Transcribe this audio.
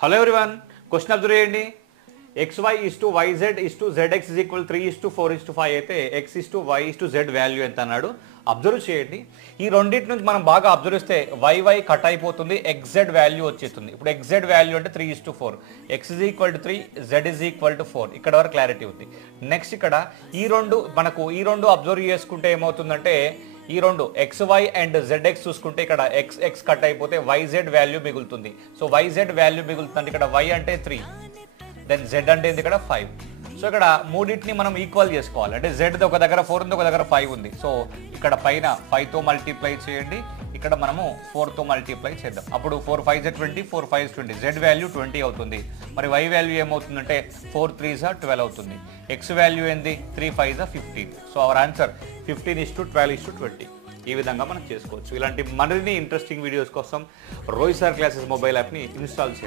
Hello everyone, question observe చేయండి. xy is to yz is to zx is equal 3 is to 4 is to 5 అయితే x is to y is to z value ఎంత అన్నాడు. Observe చేయండి. ఈ రెండింటి నుంచి మనం బాగా అబ్జర్వ్ చేస్తే y కట్ అయిపోతుంది, xz వాల్యూ వచ్చేస్తుంది. ఇప్పుడు xz వాల్యూ అంటే 3 is to 4, x is equal to 3, z is equal to 4. ఇక్కడ వరకు క్లారిటీ ఉంది. నెక్స్ట్ ఇక్కడ ఈ రెండు అబ్జర్వ్ చేసుకుంటే ఏమవుతుందంటే ఈ రెండు xy అండ్ zx చూసుకుంటే ఇక్కడ x కట్ అయిపోతే yz వాల్యూ మిగులుతుంది. సో yz వాల్యూ మిగులుతుంది. ఇక్కడ y అంటే 3, దెన్ z అంటే ఇక్కడ 5. సో ఇక్కడ మూడింటిని మనం ఈక్వల్ చేసుకోవాలి. అంటే z ఒక దగ్గర 4 ఉంది, ఒక దగ్గర 5 ఉంది. సో ఇక్కడ పైన 5తో మల్టిప్లై చేయండి, ఇక్కడ మనము 4తో మల్టిప్లై చేద్దాం. అప్పుడు 4 5 20, 4 5 20, z వాల్యూ 20 అవుతుంది. మరి y వాల్యూ ఏమవుతుందంటే 4 3 12 అవుతుంది. x వాల్యూ ఏంది 3 5 15. So our answer 15:12:20. ఈ విధంగా మనం చేసుకోవచ్చు. ఇలాంటి మరిన్ని ఇంట్రెస్టింగ్ వీడియోస్ కోసం రోహిత్ సార్ క్లాసెస్ మొబైల్ యాప్ని ఇన్స్టాల్ చేయండి.